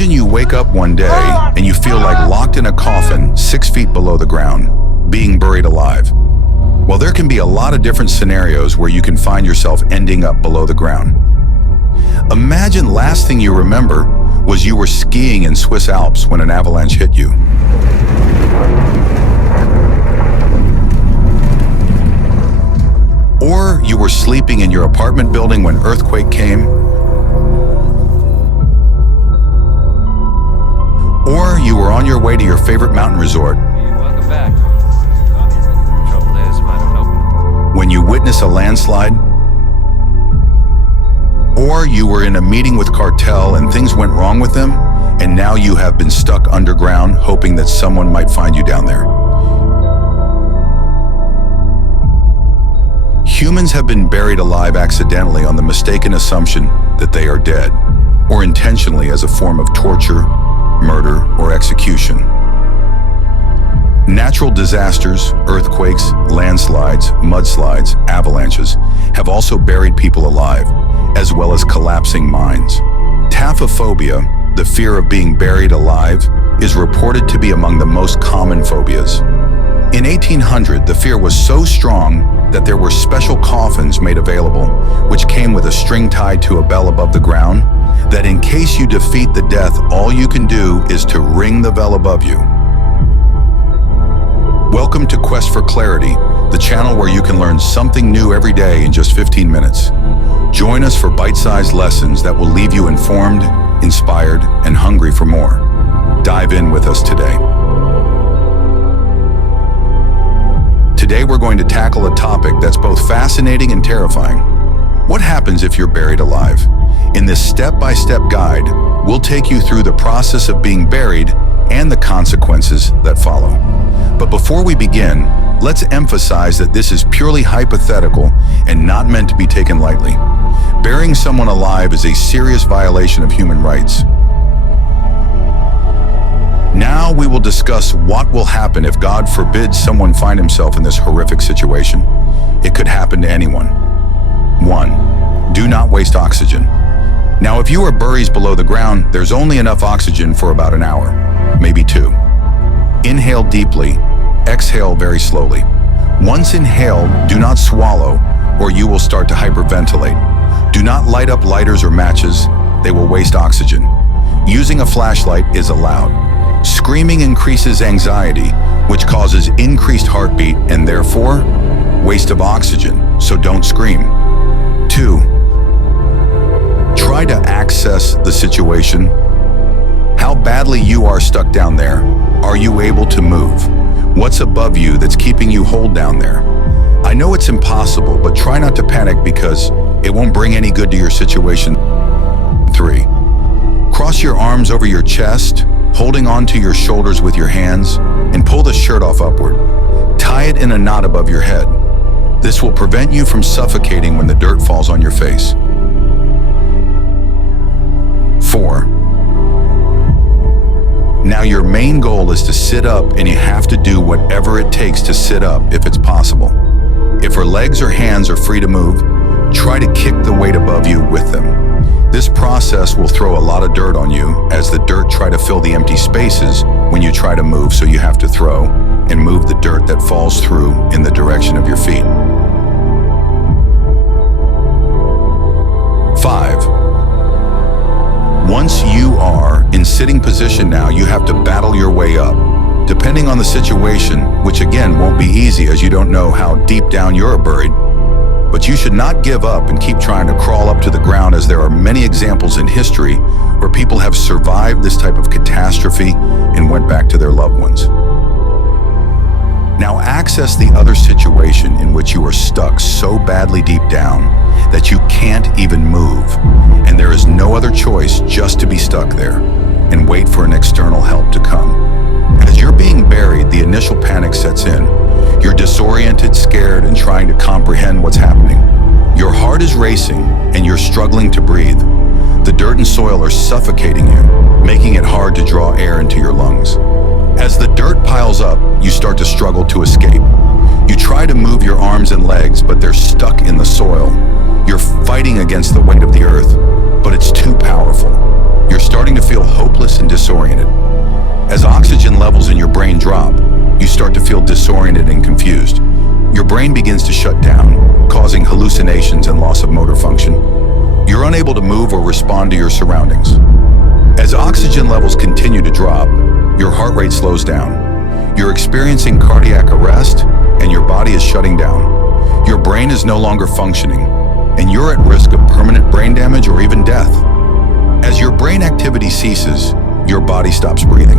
Imagine you wake up one day and you feel like locked in a coffin 6 feet below the ground, being buried alive. Well, there can be a lot of different scenarios where you can find yourself ending up below the ground. Imagine last thing you remember was you were skiing in Swiss Alps when an avalanche hit you. Or you were sleeping in your apartment building when earthquake came. Or you were on your way to your favorite mountain resort. Welcome back. Trouble is, I don't know. When you witness a landslide. Or you were in a meeting with cartel and things went wrong with them, and now you have been stuck underground hoping that someone might find you down there. Humans have been buried alive accidentally on the mistaken assumption that they are dead, or intentionally as a form of torture, murder, or execution. Natural disasters, earthquakes, landslides, mudslides, avalanches have also buried people alive, as well as collapsing mines. Taphophobia, the fear of being buried alive, is reported to be among the most common phobias. In 1800, the fear was so strong that there were special coffins made available, which came with a string tied to a bell above the ground, that in case you defeat the death, all you can do is to ring the bell above you. Welcome to Quest for Clarity, the channel where you can learn something new every day in just 15 minutes. Join us for bite-sized lessons that will leave you informed, inspired, and hungry for more. Dive in with us today. Today we're going to tackle a topic that's both fascinating and terrifying. What happens if you're buried alive? In this step-by-step guide, we'll take you through the process of being buried and the consequences that follow. But before we begin, let's emphasize that this is purely hypothetical and not meant to be taken lightly. Burying someone alive is a serious violation of human rights. Now we will discuss what will happen if God forbids someone find himself in this horrific situation. It could happen to anyone. 1. Do not waste oxygen. Now, if you are buried below the ground, there's only enough oxygen for about an hour, maybe 2. Inhale deeply, exhale very slowly. Once inhaled, do not swallow, or you will start to hyperventilate. Do not light up lighters or matches, they will waste oxygen. Using a flashlight is allowed. Screaming increases anxiety, which causes increased heartbeat and therefore waste of oxygen, so don't scream. 2. Try to access the situation. How badly you are stuck down there. Are you able to move? What's above you that's keeping you hold down there? I know it's impossible, but try not to panic because it won't bring any good to your situation. 3. Cross your arms over your chest, holding onto your shoulders with your hands, and pull the shirt off upward. Tie it in a knot above your head. This will prevent you from suffocating when the dirt falls on your face. 4. Now your main goal is to sit up, and you have to do whatever it takes to sit up if it's possible. If her legs or hands are free to move, try to kick the weight above you with them. This process will throw a lot of dirt on you, as the dirt try to fill the empty spaces when you try to move, so you have to throw and move the dirt that falls through in the direction of your feet. 5. Once you are in sitting position now, you have to battle your way up. Depending on the situation, which again won't be easy as you don't know how deep down you're buried, but you should not give up and keep trying to crawl up to the ground, as there are many examples in history where people have survived this type of catastrophe and went back to their loved ones. Now access the other situation in which you are stuck so badly deep down that you can't even move, and there is no other choice just to be stuck there and wait for an external help to come. As you're being buried, the initial panic sets in. You're disoriented, scared, and trying to comprehend what's happening. Your heart is racing, and you're struggling to breathe. The dirt and soil are suffocating you, making it hard to draw air into your lungs. As the dirt piles up, you start to struggle to escape. You try to move your arms and legs, but they're stuck in the soil. You're fighting against the weight of the earth, but it's too powerful. You're starting to feel hopeless and disoriented. As oxygen levels in your brain drop, you start to feel disoriented and confused. Your brain begins to shut down, causing hallucinations and loss of motor function. You're unable to move or respond to your surroundings. As oxygen levels continue to drop, your heart rate slows down. You're experiencing cardiac arrest, and your body is shutting down. Your brain is no longer functioning, and you're at risk of permanent brain damage or even death. As your brain activity ceases, your body stops breathing.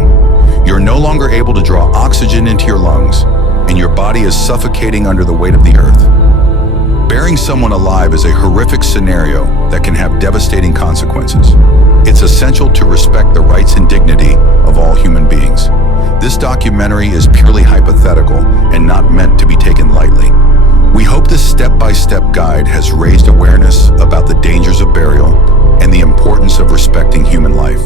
You're no longer able to draw oxygen into your lungs, and your body is suffocating under the weight of the earth. Burying someone alive is a horrific scenario that can have devastating consequences. It's essential to respect the rights and dignity of all human beings. This documentary is purely hypothetical and not meant to be taken lightly. We hope this step-by-step guide has raised awareness about the dangers of burial and the importance of respecting human life.